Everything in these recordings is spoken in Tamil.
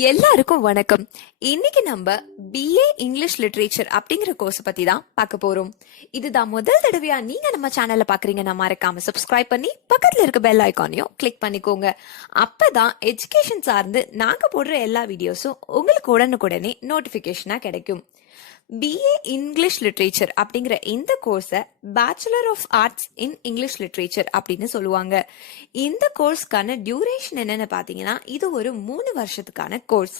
எல்லாருக்கும் வணக்கம். இன்னைக்கு நம்ம பிஏ இங்கிலீஷ் லிட்ரேச்சர் அப்படிங்கிற கோர்ஸ் பத்தி தான் பார்க்க போறோம். இதுதான் முதல் தடவையா நீங்க நம்ம சேனல்ல பாக்குறீங்கன்னா மறக்காம சப்ஸ்கிரைப் பண்ணி பக்கத்துல இருக்க பெல் ஐகானையும் கிளிக் பண்ணிக்கோங்க. அப்பதான் எஜுகேஷன் சார்ந்து நாங்க போடுற எல்லா வீடியோஸும் உங்களுக்கு உடனுக்குடனே நோட்டிபிகேஷனா கிடைக்கும். பிஏ இங்கிலீஷ் லிட்ரேச்சர் அப்படிங்கிற இந்த கோர்ஸை bachelor of arts in English literature அப்படின்னு சொல்லுவாங்க. இந்த கோர்ஸ்க்கான டியூரேஷன் என்னன்னு பாத்தீங்கன்னா இது ஒரு 3 வருஷத்துக்கான கோர்ஸ்.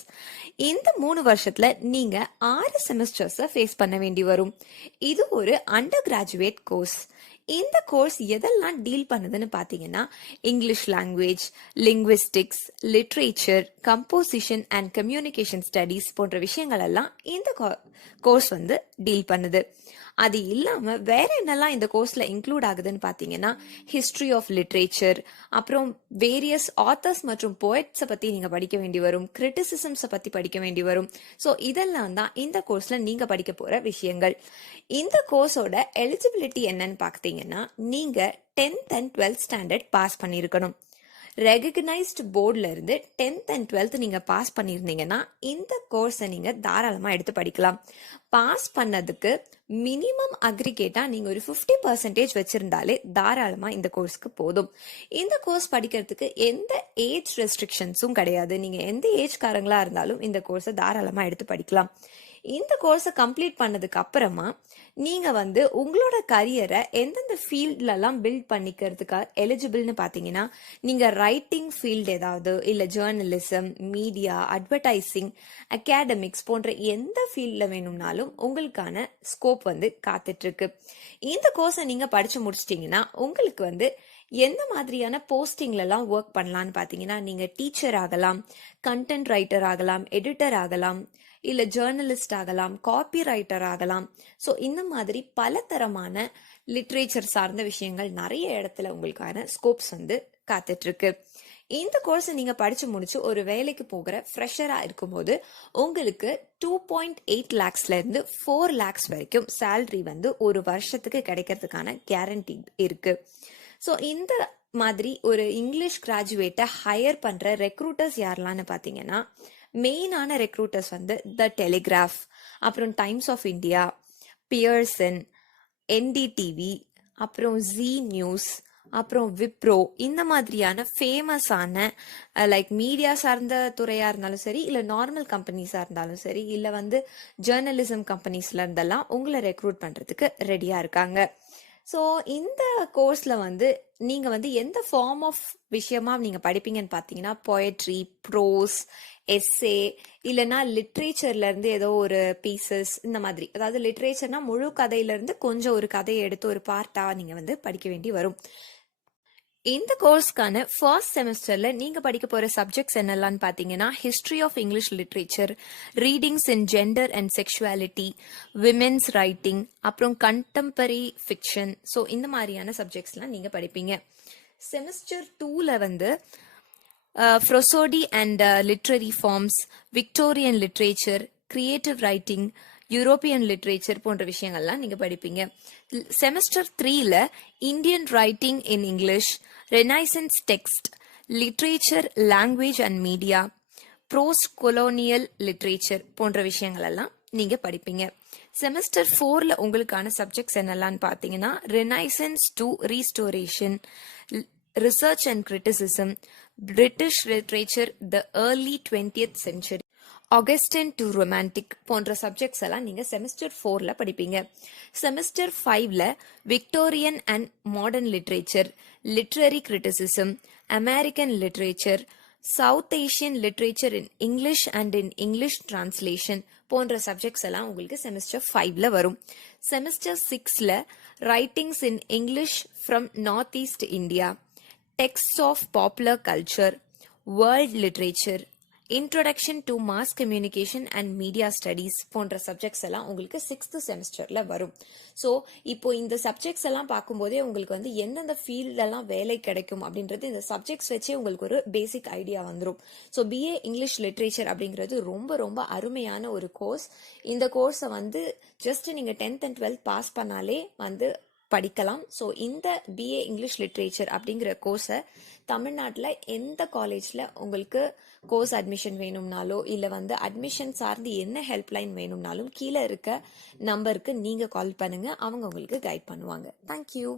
இந்த 3 வருஷத்துல நீங்க 6 செமஸ்டர்ஸை ஃபேஸ் பண்ண வேண்டி வரும். இது ஒரு அண்டர் கிராஜுவேட் கோர்ஸ். இந்த கோர்ஸ் எதெல்லாம் டீல் பண்ணுதுன்னு பாத்தீங்கன்னா English language, linguistics, literature, composition and communication studies போன்ற விஷயங்கள் எல்லாம் இந்த கோர்ஸ் வந்து டீல் பண்ணுது. அது இல்லாம வேற என்னெல்லாம் இந்த கோர்ஸ்ல இன்க்ளூட் ஆகுதுன்னு பாத்தீங்கன்னா ஹிஸ்டரி ஆஃப் லிட்ரேச்சர், அப்புறம் வேரியஸ் ஆத்தர்ஸ் மற்றும் போயட்ஸை பத்தி நீங்க படிக்க வேண்டி வரும், கிரிட்டிசிசம்ஸை பத்தி படிக்க வேண்டி வரும். ஸோ இதெல்லாம் தான் இந்த கோர்ஸ்ல நீங்க படிக்க போற விஷயங்கள். இந்த கோர்ஸோட எலிஜிபிலிட்டி என்னன்னு பாத்தீங்கன்னா நீங்க 10th and 12th standard pass பண்ணிருக்கணும். ரெகக்னைஸ்டு போர்ட்ல இருந்து 10th and 12th நீங்க பாஸ் பண்ணிருந்தீங்கன்னா இந்த கோர்ஸை நீங்க தாராளமா எடுத்து படிக்கலாம். பாஸ் பண்ணதுக்கு மினிமம் அக்ரிகேட்டா நீங்க ஒரு 50% வச்சிருந்தாலே தாராளமா இந்த கோர்ஸ்க்கு போதும். இந்த கோர்ஸ் படிக்கிறதுக்கு எந்த ஏஜ் ரெஸ்ட்ரிக்ஷன்ஸும் கிடையாது. நீங்க எந்த ஏஜ்காரங்களா இருந்தாலும் இந்த கோர்ஸை தாராளமா எடுத்து படிக்கலாம். இந்த கோர்ஸை கம்ப்ளீட் பண்ணதுக்கு அப்புறமா நீங்க வந்து உங்களோட கரியரை எந்தெந்த ஃபீல்ட்லலாம் பில்ட் பண்ணிக்கிறதுக்காக எலிஜிபிள்னு பாத்தீங்கன்னா நீங்க ரைட்டிங் ஃபீல்டு ஏதாவது இல்ல ஜேர்னலிசம், மீடியா, அட்வர்டைசிங், அகாடமிக்ஸ் போன்ற எந்த ஃபீல்ட்ல வேணும்னாலும் உங்களுக்கான ஸ்கோப் வந்து காத்துட்டு இருக்கு. இந்த கோர்ஸை நீங்க படிச்சு முடிச்சிட்டீங்கன்னா உங்களுக்கு வந்து எந்த மாதிரியான போஸ்டிங்லாம் ஒர்க் பண்ணலாம்னு பாத்தீங்கன்னா நீங்க டீச்சர் ஆகலாம், கண்டென்ட் ரைட்டர் ஆகலாம், எடிட்டர் ஆகலாம், இல்ல ஜேர்னலிஸ்ட் ஆகலாம், காப்பி ரைட்டர் ஆகலாம். ஸோ இந்த மாதிரி பல தரமான லிட்ரேச்சர் சார்ந்த விஷயங்கள் நிறைய இடத்துல உங்களுக்கான ஸ்கோப்ஸ் வந்து காத்துட்டு இருக்கு. இந்த கோர்ஸ் நீங்க படிச்சு முடிச்சு ஒரு வேலைக்கு போகிற ஃப்ரெஷரா இருக்கும்போது உங்களுக்கு 2.8 lakhsல இருந்து 4 lakhs வரைக்கும் சேலரி வந்து ஒரு வருஷத்துக்கு கிடைக்கிறதுக்கான கேரண்டி இருக்கு. ஸோ இந்த மாதிரி ஒரு இங்கிலீஷ் கிராஜுவேட்டை ஹையர் பண்ற ரெக்ரூட்டர்ஸ் யாரெல்லாம்னு பாத்தீங்கன்னா மெயினான ரெக்ரூட்டர்ஸ் வந்து த டெலிகிராஃப், அப்புறம் Times of India, Pearson, NDTV, அப்புறம் ஜி நியூஸ், அப்புறம் விப்ரோ, இந்த மாதிரியான ஃபேமஸான லைக் மீடியா சார்ந்த துறையா இருந்தாலும் சரி இல்ல நார்மல் கம்பெனிஸா இருந்தாலும் சரி இல்ல வந்து ஜேர்னலிசம் கம்பெனிஸ்ல இருந்தெல்லாம் உங்களை ரெக்ரூட் பண்றதுக்கு ரெடியா இருக்காங்க. ஸோ இந்த கோர்ஸ்ல வந்து நீங்க வந்து எந்த ஃபார்ம் ஆஃப் விஷயமா நீங்க படிப்பீங்கன்னு பாத்தீங்கன்னா போயட்ரி, ப்ரோஸ், எஸ்ஸே, இல்லைன்னா லிட்ரேச்சர்ல இருந்து ஏதோ ஒரு பீசஸ், இந்த மாதிரி. அதாவது லிட்ரேச்சர்னா முழு கதையில இருந்து கொஞ்சம் ஒரு கதையை எடுத்து ஒரு பார்ட்டா நீங்க வந்து படிக்க வேண்டி வரும். இந்த கோர்ஸ்க்கான ஃபர்ஸ்ட் செமஸ்டர்ல நீங்க படிக்க போற சப்ஜெக்ட்ஸ் என்னெல்லாம் பாத்தீங்கன்னா history of English literature, readings in gender and sexuality, women's writing, அப்புறம் கண்டெம்பரரி ஃபிக்ஷன். ஸோ இந்த மாதிரியான சப்ஜெக்ட்ஸ்லாம் நீங்க படிப்பீங்க. செமஸ்டர் 2ல வந்து prosody and literary forms, Victorian literature, creative writing, European literature போன்ற விஷயங்கள்லாம் நீங்க படிப்பீங்க. செமஸ்டர் 3ல Indian writing in English, Renaissance text, literature, language and media, post colonial literature போன்ற விஷயங்கள் எல்லாம் நீங்க படிப்பீங்க. செமஸ்டர் 4ல உங்களுக்கான சப்ஜெக்ட்ஸ் என்னெல்லாம் பாத்தீங்கன்னா Renaissance to Restoration, research and criticism, British literature, the early 20th century, Augustan to Romantic போன்ற சப்ஜெக்ட்ஸ் எல்லாம் நீங்க செமஸ்டர் 4ல படிப்பீங்க. செமஸ்டர் 5ல Victorian and modern literature, literary criticism, American literature, South Asian literature in English and in English translation போன்ற சப்ஜெக்ட்ஸ் எல்லாம் உங்களுக்கு செமஸ்டர் 5ல வரும். செமஸ்டர் 6ல writings in English from North East India, text of popular culture, world literature, introduction to mass communication and media studies போன்ற சப்ஜெக்ட்ஸ் எல்லாம் உங்களுக்கு 6th செமஸ்டர்ல வரும். ஸோ இப்போ இந்த சப்ஜெக்ட்ஸ் எல்லாம் பார்க்கும்போதே உங்களுக்கு வந்து எந்தெந்த ஃபீல்டெல்லாம் வேலை கிடைக்கும் அப்படின்றது இந்த சப்ஜெக்ட்ஸ் வச்சே உங்களுக்கு ஒரு பேசிக் ஐடியா வந்துடும். ஸோ பிஏ இங்கிலீஷ் லிட்ரேச்சர் அப்படிங்கிறது ரொம்ப ரொம்ப அருமையான ஒரு கோர்ஸ். இந்த கோர்ஸை வந்து ஜஸ்ட் நீங்க 10th and 12th பாஸ் பண்ணாலே வந்து படிக்கலாம். ஸோ இந்த பிஏ இங்கிலீஷ் லிட்ரேச்சர் அப்படிங்கிற கோர்ஸை தமிழ்நாட்டில் எந்த காலேஜில் உங்களுக்கு கோர்ஸ் அட்மிஷன் வேணும்னாலோ இல்லை அட்மிஷன் சார்ந்து என்ன ஹெல்ப்லைன் வேணும்னாலும் கீழே இருக்க நம்பருக்கு நீங்கள் கால் பண்ணுங்கள். அவங்க உங்களுக்கு கைட் பண்ணுவாங்க. தேங்க்யூ.